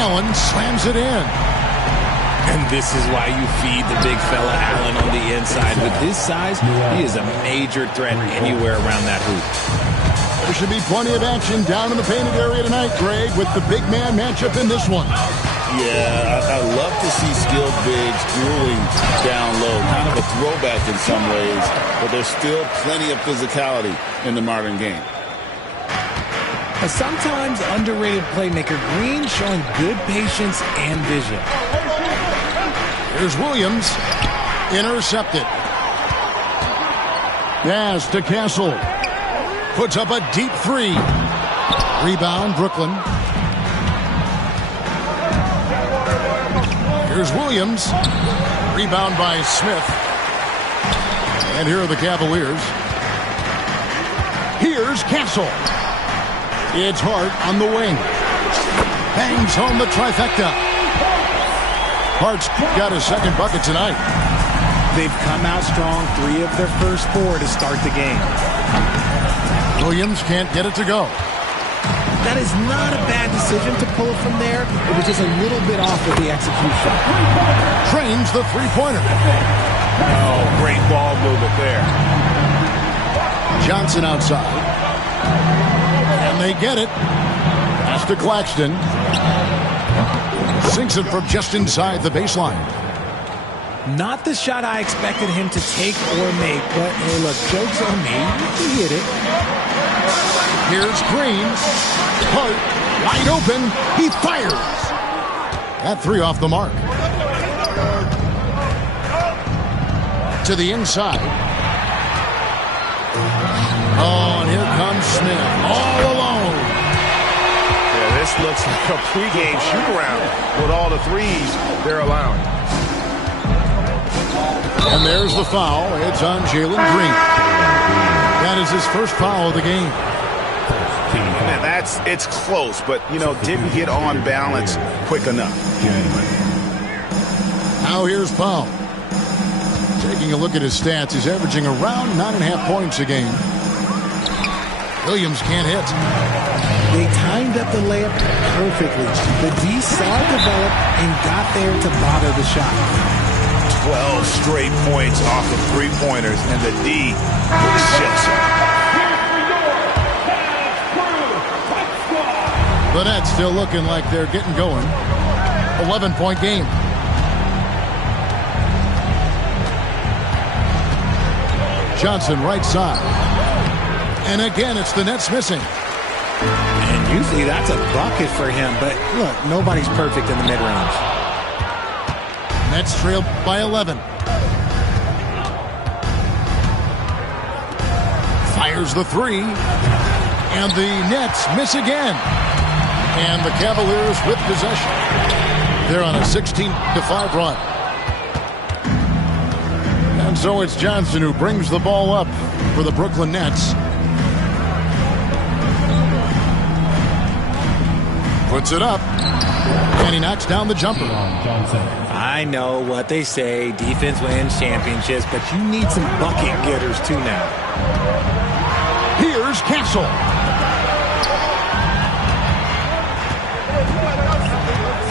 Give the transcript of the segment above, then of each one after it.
Allen slams it in. And this is why you feed the big fella Allen on the inside. With his size, he is a major threat anywhere around that hoop. There should be plenty of action down in the painted area tonight, Greg, with the big man matchup in this one. Yeah, I love to see skilled bigs dueling down low. Kind of a throwback in some ways, but there's still plenty of physicality in the modern game. A sometimes underrated playmaker, Green showing good patience and vision. Here's Williams. Intercepted. Pass to Castle. Puts up a deep three. Rebound, Brooklyn. Here's Williams. Rebound by Smith. And here are the Cavaliers. Here's Castle. It's Hart on the wing. Bangs home the trifecta. Hart's got his second bucket tonight. They've come out strong, 3 of their first 4 to start the game. Williams can't get it to go. That is not a bad decision to pull it from there. It was just a little bit off with the execution. Trains the three-pointer. Oh, great ball movement there. Johnson outside. And they get it. Pass to Claxton. Sinks it from just inside the baseline. Not the shot I expected him to take or make, but hey, look, joke's on me. He hit it. Here's Green. Hart, wide open. He fires. That 3 off the mark. To the inside. Oh, and here comes Smith. All alone. Yeah, this looks like a pregame shoot-around with all the threes they're allowing. And there's the foul. It's on Jalen Green. That is his first foul of the game. And it's close, but, didn't get on balance quick enough. Now here's Powell. Taking a look at his stats, he's averaging around 9.5 points a game. Williams can't hit. They timed up the layup perfectly. The D saw it develop and got there to bother the shot. 12 straight points off of three-pointers, and the D ships him. The Nets still looking like they're getting going. 11-point game. Johnson right side. And again, it's the Nets missing. And usually that's a bucket for him, but look, nobody's perfect in the mid-range. Nets trail by 11. Fires the 3. And the Nets miss again. And the Cavaliers with possession. They're on a 16-5 run. And so it's Johnson who brings the ball up for the Brooklyn Nets. Puts it up. And he knocks down the jumper. I know what they say, defense wins championships, but you need some bucket getters too now. Here's Castle.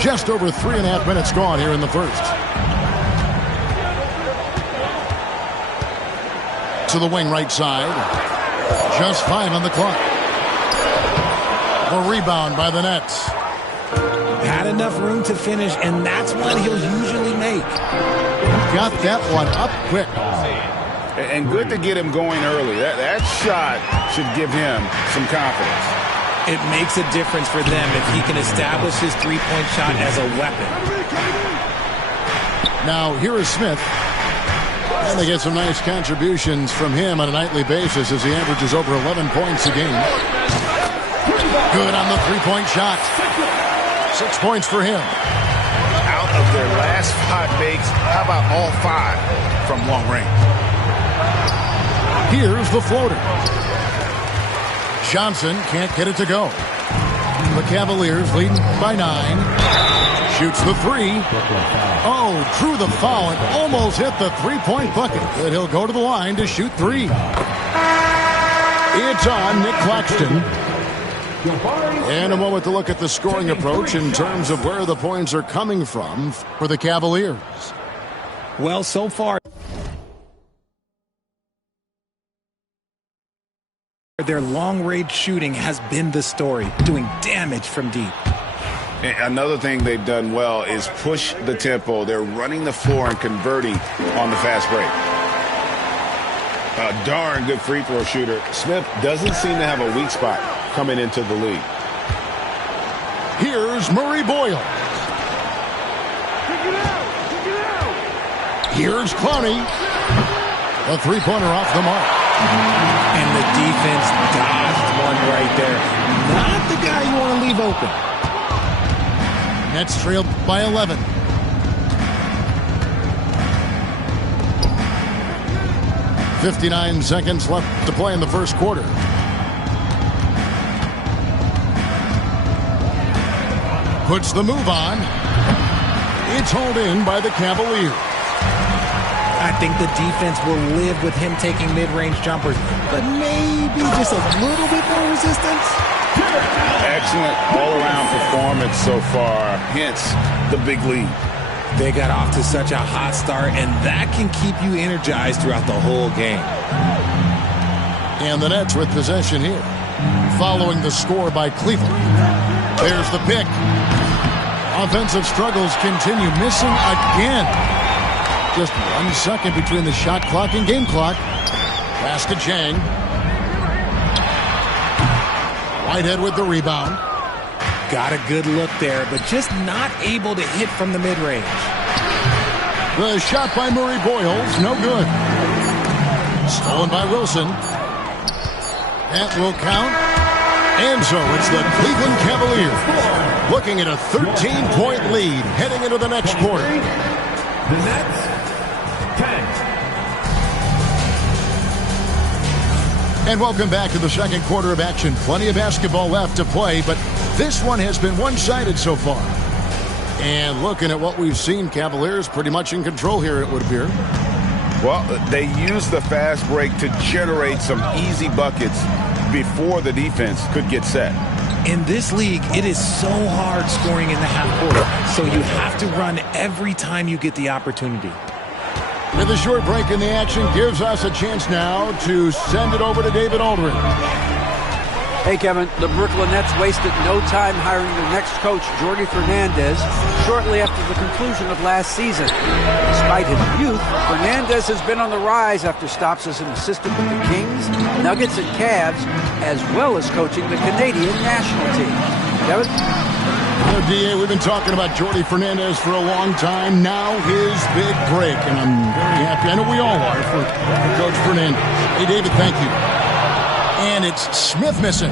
Just over 3.5 minutes gone here in the first. To the wing right side. Just 5 on the clock. A rebound by the Nets. Had enough room to finish, and that's one he'll usually make. Got that one up quick. And good to get him going early. That shot should give him some confidence. It makes a difference for them if he can establish his three-point shot as a weapon. Now, here is Smith. And they get some nice contributions from him on a nightly basis as he averages over 11 points a game. Good on the three-point shot. 6 points for him. Out of their last 5 makes, how about all 5 from long range? Here's the floater. Johnson can't get it to go. The Cavaliers leading by 9. Shoots the 3. Oh, drew the foul and almost hit the three-point bucket. But he'll go to the line to shoot 3. It's on Nick Claxton. And a moment to look at the scoring approach in terms of where the points are coming from for the Cavaliers. Well, so far, their long-range shooting has been the story, doing damage from deep. Another thing they've done well is push the tempo. They're running the floor and converting on the fast break. A darn good free throw shooter. Smith doesn't seem to have a weak spot coming into the league. Here's Murray Boyle. Here's Clowney. A three-pointer off the mark. And the defense dodged one right there. Not the guy you want to leave open. Nets trailed by 11. .59 seconds left to play in the first quarter. Puts the move on. It's hauled in by the Cavaliers. I think the defense will live with him taking mid-range jumpers, but maybe just a little bit more resistance. Excellent all-around performance so far, hence the big lead. They got off to such a hot start, and that can keep you energized throughout the whole game. And the Nets with possession here, following the score by Cleveland. There's the pick. Offensive struggles continue, missing again. Just 1 second between the shot clock and game clock. Pass to Chang. Whitehead with the rebound. Got a good look there, but just not able to hit from the mid-range. The shot by Murray Boyles, no good. Stolen by Wilson. That will count. And so it's the Cleveland Cavaliers looking at a 13-point lead heading into the next quarter. The Nets, 10. And welcome back to the second quarter of action. Plenty of basketball left to play, but this one has been one-sided so far. And looking at what we've seen, Cavaliers pretty much in control here, it would appear. Well, they used the fast break to generate some easy buckets before the defense could get set. In this league, it is so hard scoring in the half court, so you have to run every time you get the opportunity. With a short break in the action, gives us a chance now to send it over to David Aldridge. Hey, Kevin, the Brooklyn Nets wasted no time hiring their next coach, Jordi Fernandez, shortly after the conclusion of last season. Despite his youth, Fernandez has been on the rise after stops as an assistant with the Kings, Nuggets, and Cavs, as well as coaching the Canadian national team. Kevin? DA, we've been talking about Jordi Fernandez for a long time. Now his big break, and I'm very happy. I know we all are for Coach Fernandez. Hey, David, thank you. And it's Smith missing.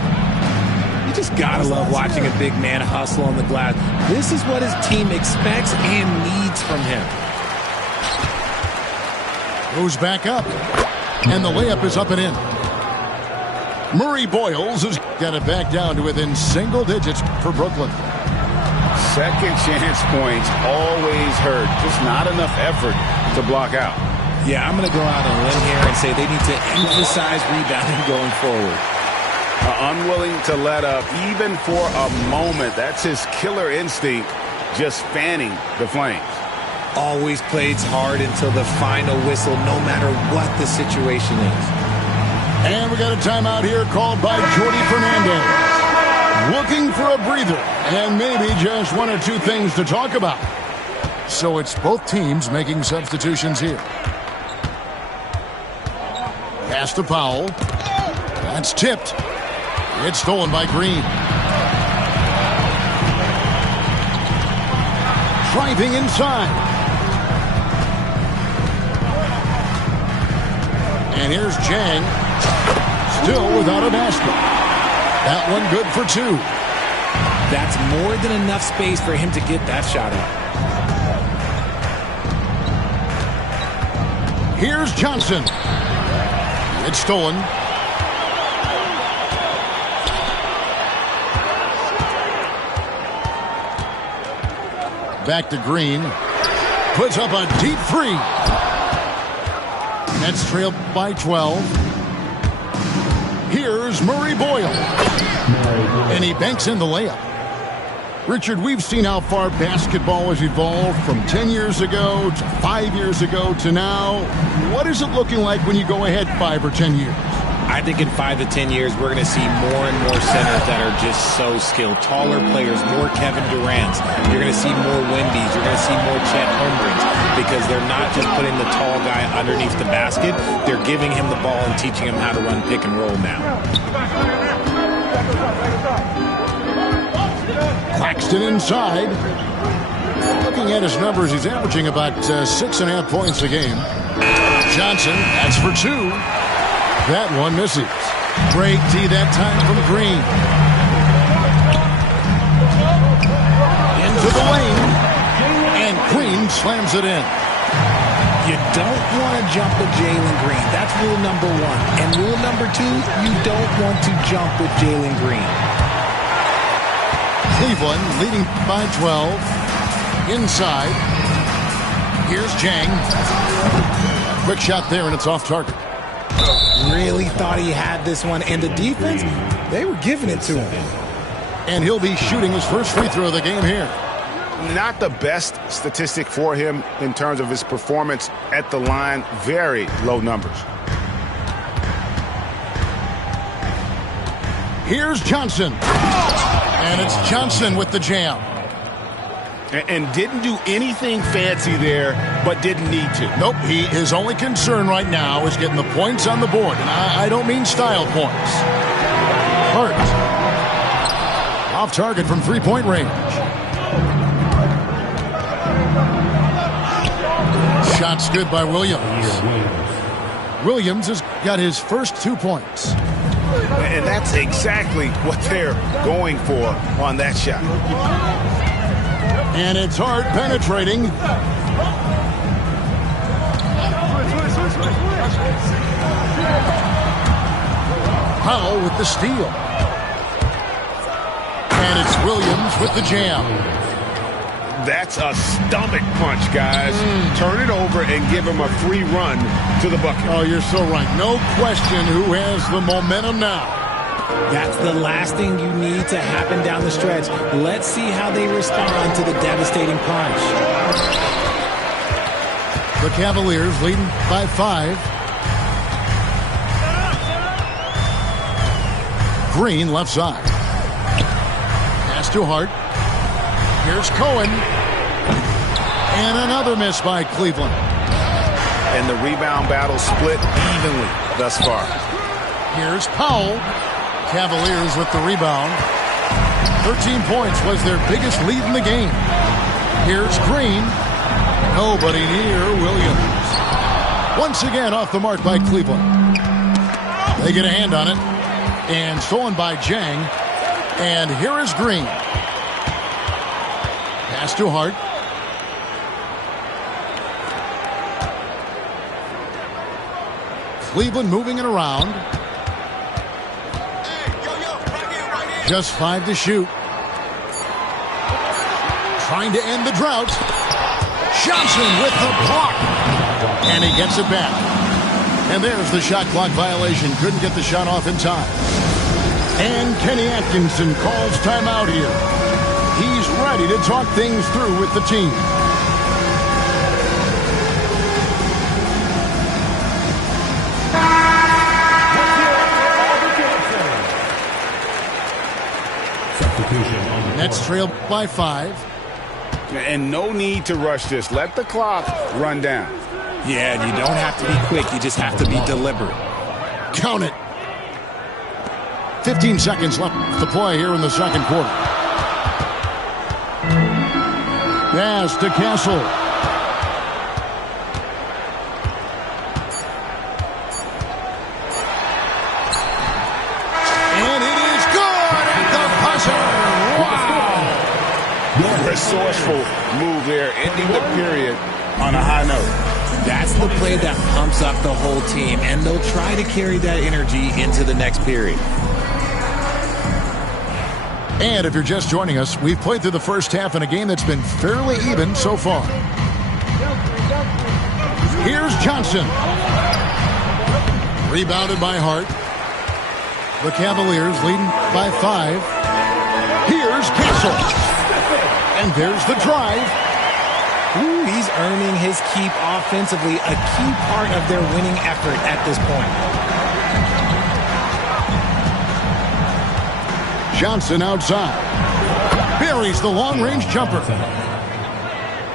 You just gotta love watching a big man hustle on the glass. This is what his team expects and needs from him. Goes back up. And the layup is up and in. Murray Boyles has got it back down to within single digits for Brooklyn. Second chance points always hurt. Just not enough effort to block out. Yeah, I'm going to go out on a limb here and say they need to emphasize rebounding going forward. Unwilling to let up even for a moment. That's his killer instinct, just fanning the flames. Always plays hard until the final whistle, no matter what the situation is. And we got a timeout here called by Jordi Fernandez. Looking for a breather and maybe just one or two things to talk about. So it's both teams making substitutions here. Pass to Powell. That's tipped. It's stolen by Green. Driving inside. And here's Chang. Still without a basket. That one good for two. That's more than enough space for him to get that shot up. Here's Johnson. It's stolen. Back to Green. Puts up a deep three. Nets trailed by 12. Here's Here's Murray Boyle. And he banks in the layup. Richard, we've seen how far basketball has evolved from 10 years ago to 5 years ago to now. What is it looking like when you go ahead 5 or 10 years? I think in 5 to 10 years, we're going to see more and more centers that are just so skilled. Taller players, more Kevin Durant's. You're going to see more Wembys. You're going to see more Chet Holmgrens because they're not just putting the tall guy underneath the basket. They're giving him the ball and teaching him how to run pick and roll now. Claxton inside. Looking at his numbers, he's averaging about 6.5 points a game. Johnson, that's for 2. That one misses. Great D that time from Green. Into the lane. And Green slams it in. You don't want to jump with Jalen Green. That's rule number 1. And rule number 2, you don't want to jump with Jalen Green. Cleveland leading by 12. Inside. Here's Jang. Quick shot there, and it's off target. Really thought he had this one. And the defense, they were giving it to him. And he'll be shooting his first free throw of the game here. Not the best statistic for him in terms of his performance at the line. Very low numbers. Here's Johnson. And it's Johnson with the jam. And didn't do anything fancy there, but didn't need to. Nope, his only concern right now is getting the points on the board. And I don't mean style points. Hurt. Off target from three-point range. Shot's good by Williams. Williams has got his first 2 points. And that's exactly what they're going for on that shot. And it's hard penetrating. Powell with the steal. And it's Williams with the jam. That's a stomach punch, guys. Turn it over and give him a free run to the bucket. Oh, you're so right. No question who has the momentum now. That's the last thing you need to happen down the stretch. Let's see how they respond to the devastating punch. The Cavaliers leading by 5. Green left side. Pass to Hart. Here's Cohen. And another miss by Cleveland. And the rebound battle split evenly thus far. Here's Powell. Cavaliers with the rebound. 13 points was their biggest lead in the game. Here's Green. Nobody near Williams. Once again off the mark by Cleveland. They get a hand on it. And stolen by Jang. And here is Green. Pass to Hart. Cleveland moving it around. Just 5 to shoot. Trying to end the drought. Johnson with the block. And he gets it back. And there's the shot clock violation. Couldn't get the shot off in time. And Kenny Atkinson calls timeout here. He's ready to talk things through with the team. Nets trail by 5. And no need to rush this. Let the clock run down. Yeah, you don't have to be quick. You just have to be deliberate. Count it. 15 seconds left to play here in the second quarter. Pass to Castle. And it is good at the buzzer. Wow. Resourceful move there, ending the period on a high note. That's the play that pumps up the whole team, and they'll try to carry that energy into the next period. And if you're just joining us, we've played through the first half in a game that's been fairly even so far. Here's Johnson. Rebounded by Hart. The Cavaliers leading by 5. Here's Castle. And there's the drive. Ooh, he's earning his keep offensively, a key part of their winning effort at this point. Johnson outside. Buries the long-range jumper.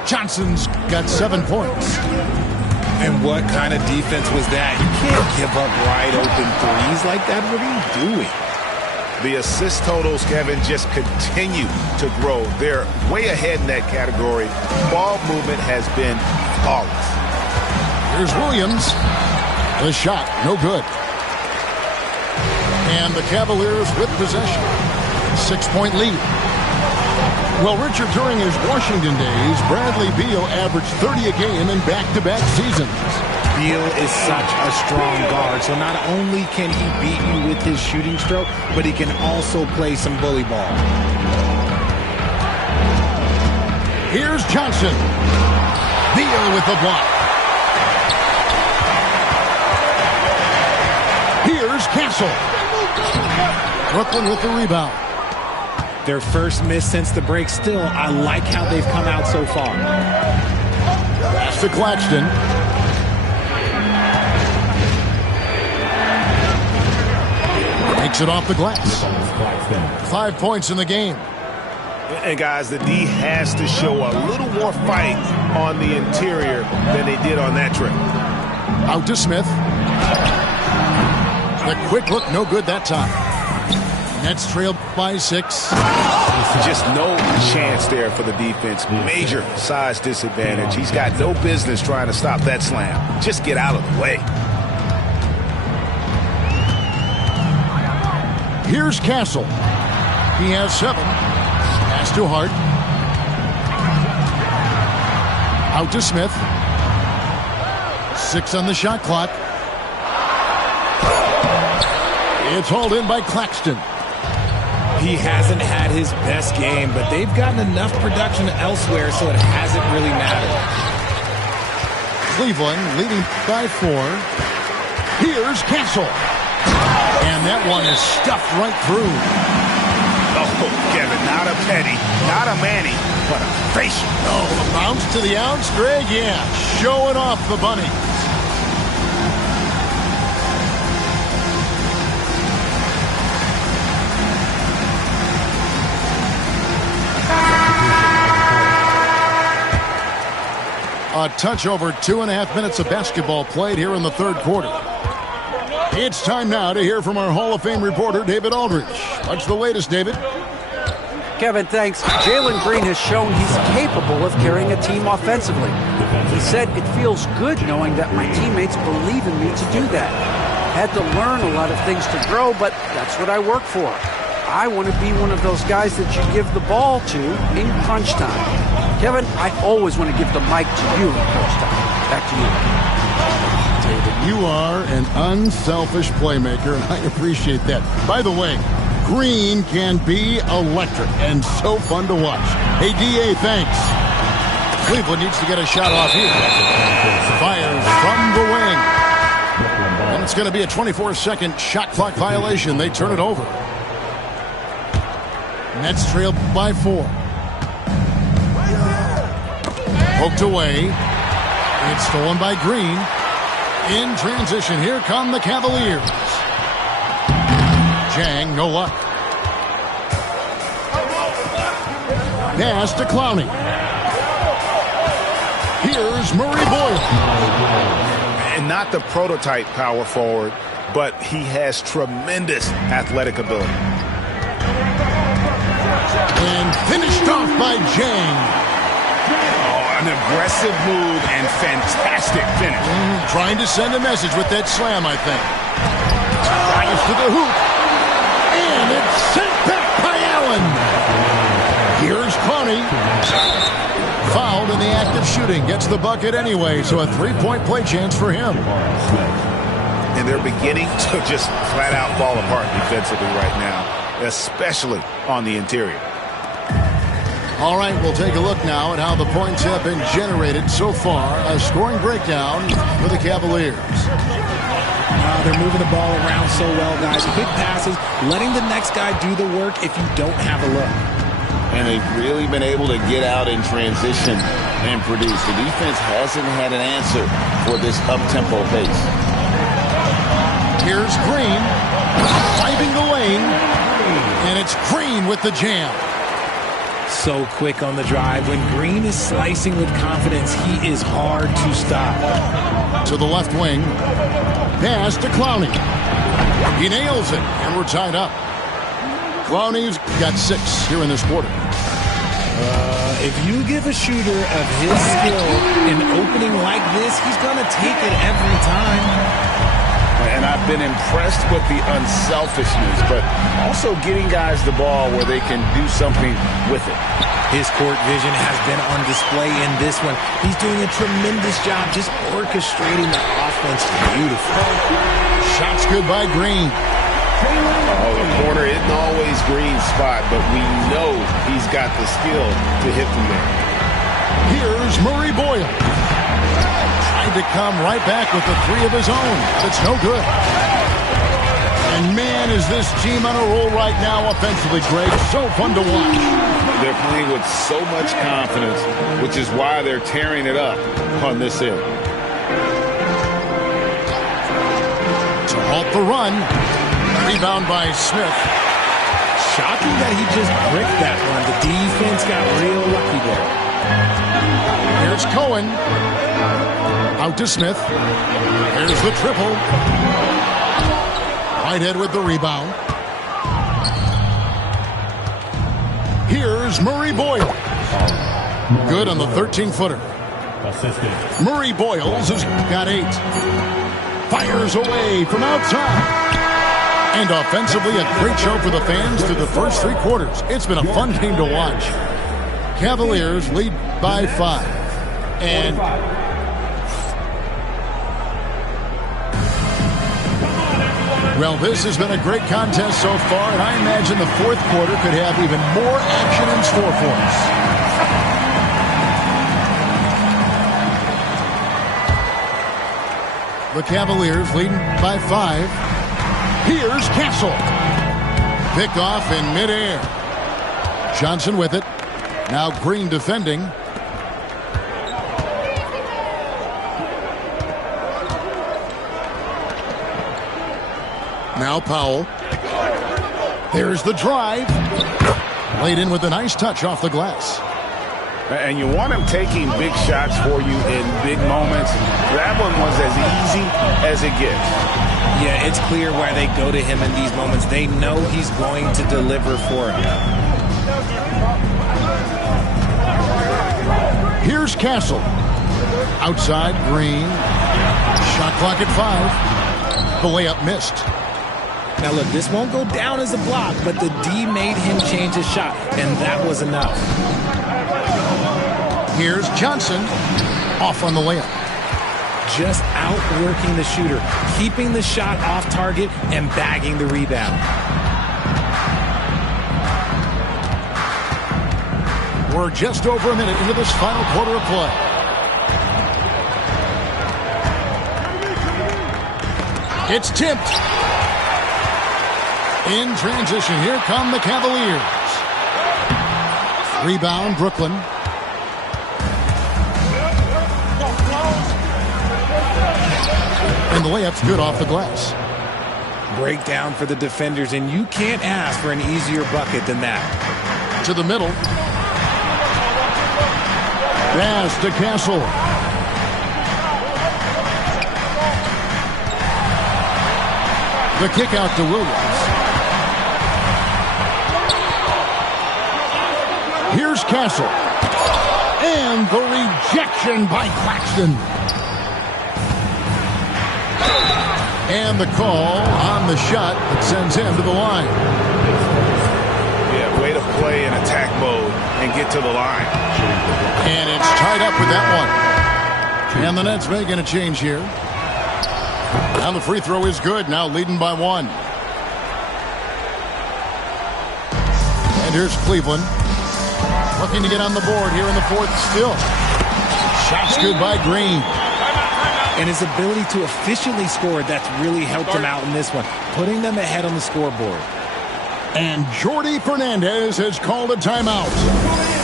Johnson's got 7 points. And what kind of defense was that? You can't give up wide open threes like that. What are you doing? The assist totals, Kevin, just continue to grow. They're way ahead in that category. Ball movement has been flawless. Here's Williams. The shot, no good. And the Cavaliers with possession. 6-point lead. Well, Richard, during his Washington days, Bradley Beal averaged 30 a game in back-to-back seasons. Beal is such a strong guard, so not only can he beat you with his shooting stroke, but he can also play some bully ball. Here's Johnson. Beal with the block. Here's Castle. Brooklyn with the rebound. Their first miss since the break. Still, I like how they've come out so far. Pass to Claxton. Makes it off the glass. 5 points in the game. And guys, the D has to show a little more fight on the interior than they did on that trip. Out to Smith. The quick look, no good that time. Nets trailed by 6. Just no chance there for the defense. Major size disadvantage. He's got no business trying to stop that slam. Just get out of the way. Here's Castle. He has 7. Pass to Hart. Out to Smith. 6 on the shot clock. It's hauled in by Claxton. He hasn't had his best game, but they've gotten enough production elsewhere, so it hasn't really mattered. Cleveland leading by 4. Here's Castle. And that one is stuffed right through. Oh, Kevin, not a Petty, not a Manny, but a facial. Oh, a bounce to the ounce, Greg. Yeah, showing off the bunny. A touch over 2.5 minutes of basketball played here in the third quarter. It's time now to hear from our Hall of Fame reporter, David Aldridge. What's the latest, David? Kevin, thanks. Jalen Green has shown he's capable of carrying a team offensively. He said, "It feels good knowing that my teammates believe in me to do that. Had to learn a lot of things to grow, but that's what I work for. I want to be one of those guys that you give the ball to in crunch time." Kevin, I always want to give the mic to you in crunch time. Back to you. David, you are an unselfish playmaker, and I appreciate that. By the way, Green can be electric and so fun to watch. Hey, D.A., thanks. Cleveland needs to get a shot off here. Fires from the wing. And it's going to be a 24-second shot clock violation. They turn it over. Nets trail by 4. Poked away. It's stolen by Green. In transition, here come the Cavaliers. Jang, no luck. Pass to Clowney. Here's Murray Boyle. And not the prototype power forward, but he has tremendous athletic ability. And finished off by Jang. An aggressive move and fantastic finish. Trying to send a message with that slam, I think. Drives to the hoop. And it's sent back by Allen. Here's Clowney. Fouled in the act of shooting. Gets the bucket anyway, so a 3-point play chance for him. And they're beginning to just flat out fall apart defensively right now, especially on the interior. All right, we'll take a look now at how the points have been generated so far. A scoring breakdown for the Cavaliers. They're moving the ball around so well, guys. Quick passes, letting the next guy do the work if you don't have a look. And they've really been able to get out in transition and produce. The defense hasn't had an answer for this up-tempo pace. Here's Green, driving the lane, and it's Green with the jam. So quick on the drive. When Green is slicing with confidence, he is hard to stop. To the left wing, pass to Clowney. He nails it, and we're tied up. Clowney's got 6 here in this quarter. If you give a shooter of his skill an opening like this, he's going to take it every time. And I've been impressed with the unselfishness, but also getting guys the ball where they can do something with it. His court vision has been on display in this one. He's doing a tremendous job just orchestrating the offense beautifully. Shots good by Green. Oh, the corner isn't always Green's spot, but we know he's got the skill to hit from there. Here's Murray Boyle. Tried to come right back with the 3 of his own. It's no good. And man, is this team on a roll right now offensively, Greg. So fun to watch. They're playing with so much confidence, which is why they're tearing it up on this end. To halt the run. Rebound by Smith. Shocking that he just bricked that one. The defense got real lucky there. Here's Cohen. Out to Smith. Here's the triple. Whitehead with the rebound. Here's Murray Boyle. Good on the 13-footer. Murray Boyles has got 8. Fires away from outside. And offensively, a great show for the fans through the first 3 quarters. It's been a fun game to watch. Cavaliers lead by 5. And well, this has been a great contest so far, and I imagine the 4th quarter could have even more action in store for us. The Cavaliers leading by 5. Here's Castle. Picked off in midair. Johnson with it. Now Green defending. Now Powell. There's the drive. Laid in with a nice touch off the glass. And you want him taking big shots for you in big moments. That one was as easy as it gets. Yeah, it's clear why they go to him in these moments. They know he's going to deliver for them. Here's Castle. Outside, Green. Shot clock at 5. The layup missed. Now look, this won't go down as a block, but the D made him change his shot, and that was enough. Here's Johnson. Off on the layup. Just outworking the shooter, keeping the shot off target and bagging the rebound. We're just over a minute into this final quarter of play. It's tipped. In transition, here come the Cavaliers. Rebound, Brooklyn. And the layup's good off the glass. Breakdown for the defenders, and you can't ask for an easier bucket than that. To the middle. Pass to Castle. The kick out to Williams. Here's Castle. And the rejection by Claxton. And the call on the shot that sends him to the line. Yeah, way to play in attack mode and get to the line. And it's tied up with that one. And the Nets making a change here. Now the free throw is good. Now leading by 1. And here's Cleveland. Looking to get on the board here in the 4th still. Shots good by Green. And his ability to efficiently score, that's really helped him out in this one, putting them ahead on the scoreboard. And Jordi Fernandez has called a timeout.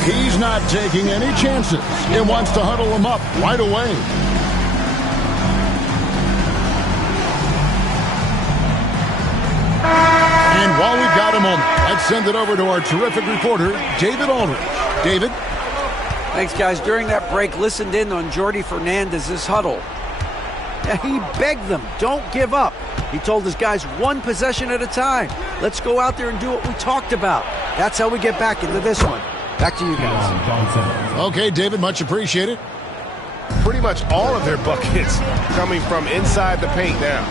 He's not taking any chances and wants to huddle them up right away. And while we've got a moment, let's send it over to our terrific reporter, David Aldridge. David? Thanks, guys. During that break, listened in on Jordi Fernandez's huddle. He begged them, don't give up. He told his guys, one possession at a time. Let's go out there and do what we talked about. That's how we get back into this one. Back to you guys. Okay, David, much appreciated. Pretty much all of their buckets coming from inside the paint now.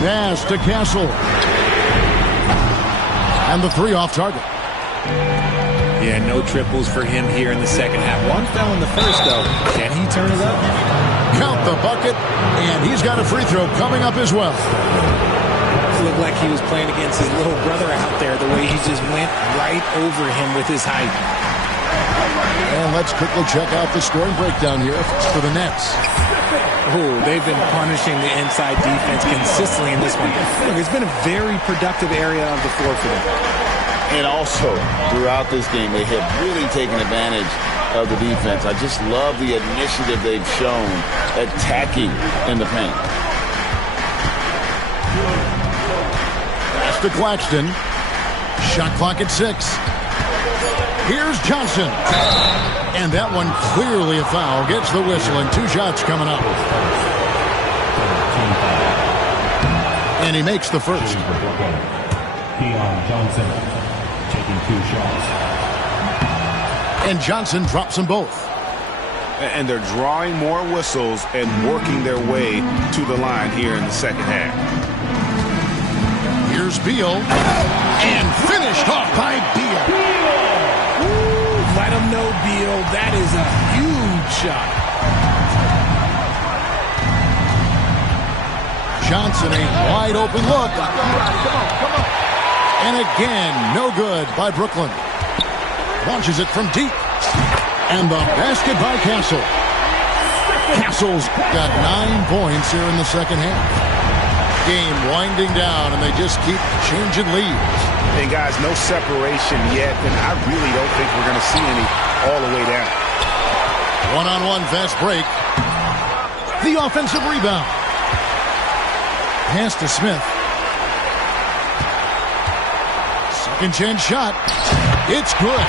Pass to Castle. And the three off target. Yeah, no triples for him here in the second half. One fell in the first, though. Can he turn it up? Count the bucket, and he's got a free throw coming up as well. It looked like he was playing against his little brother out there, the way he just went right over him with his height. And let's quickly check out the scoring breakdown here for the Nets. Oh, they've been punishing the inside defense consistently in this one. Look, it's been a very productive area of the floor for them. And also, throughout this game, they have really taken advantage of the defense. I just love the initiative they've shown attacking in the paint. Pass to Claxton. Shot clock at 6. Here's Johnson. And that one clearly a foul. Gets the whistle, and 2 shots coming up. And he makes the first. Keon Johnson taking 2 shots. And Johnson drops them both. And they're drawing more whistles and working their way to the line here in the second half. Here's Beal. And finished off by Beal. Let him know, Beal. That is a huge shot. Johnson, a wide open look. Come on. And again, no good by Brooklyn. Launches it from deep. And the basket by Castle. Castle's got 9 points here in the second half. Game winding down, and they just keep changing leads. And guys, no separation yet, and I really don't think we're going to see any all the way down. One-on-one fast break. The offensive rebound. Pass to Smith. Second chance shot. It's good.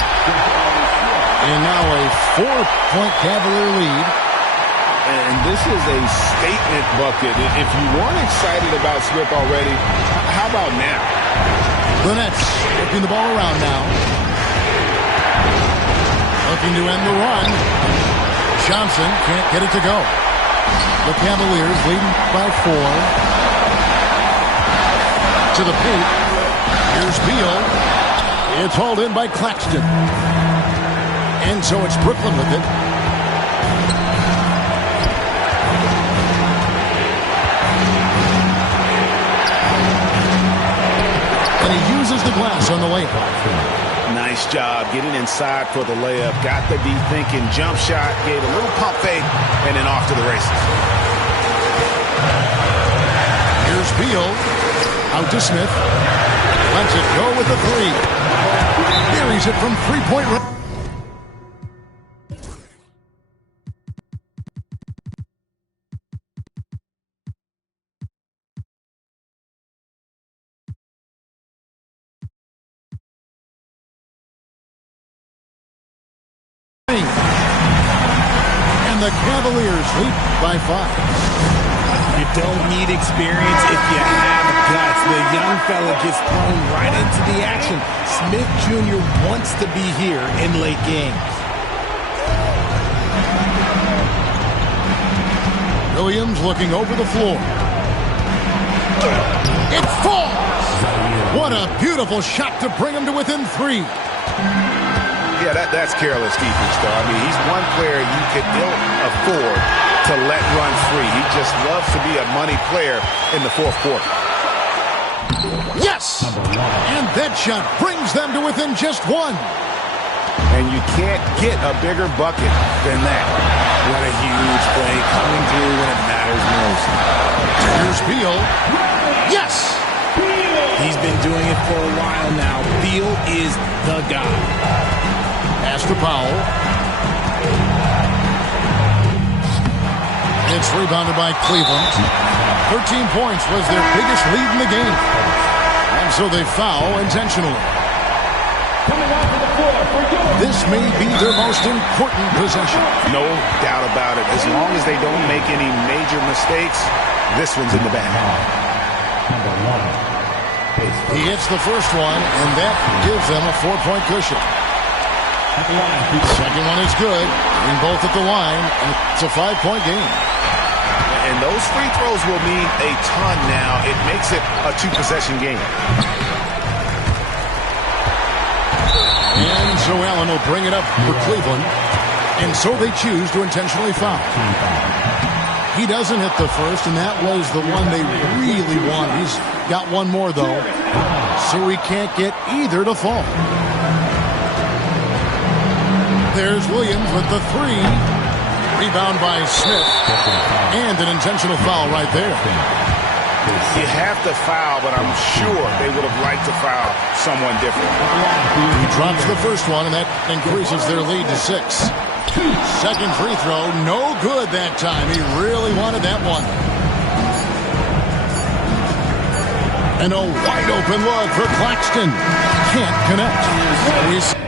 And now a 4-point Cavalier lead. And this is a statement bucket. If you weren't excited about Smith already, how about now? The Nets working the ball around now. Looking to end the run. Johnson can't get it to go. The Cavaliers leading by 4. To the paint. Here's Beal. It's hauled in by Claxton. And so it's Brooklyn with it. And he uses the glass on the layup. Nice job getting inside for the layup. Got to be thinking jump shot, gave a little pump fake, and then off to the races. Here's Beal. Out to Smith. Lets it go with the 3. Buries it from 3-point range. And the Cavaliers lead by 5. You don't need experience if you have guts. The young fella gets thrown right into the action. Smith Jr. wants to be here in late games. Williams looking over the floor. It falls! What a beautiful shot to bring him to within 3. Yeah, that's careless defense, though. I mean, he's one player you could ill afford to let run free. He just loves to be a money player in the fourth quarter. Yes! And that shot brings them to within just 1. And you can't get a bigger bucket than that. What a huge play coming through when it matters most. Here's Beal. Yes! He's been doing it for a while now. Beal is the guy. Pass to Powell. It's rebounded by Cleveland. 13 points was their biggest lead in the game. And so they foul intentionally. This may be their most important possession. No doubt about it. As long as they don't make any major mistakes, this one's in the bag. He hits the first one, and that gives them a 4-point cushion. Second one is good. Being both at the line, and it's a 5-point game. And those free throws will mean a ton now. It makes it a 2-possession game. And so Allen will bring it up for Cleveland. And so they choose to intentionally foul. He doesn't hit the first, and that was the one they really wanted. He's got one more, though, so he can't get either to fall. There's Williams with the 3. Rebound by Smith. And an intentional foul right there. You have to foul, but I'm sure they would have liked to foul someone different. He drops the first one, and that increases their lead to 6. Second free throw, no good that time. He really wanted that one. And a wide open look for Claxton. Can't connect.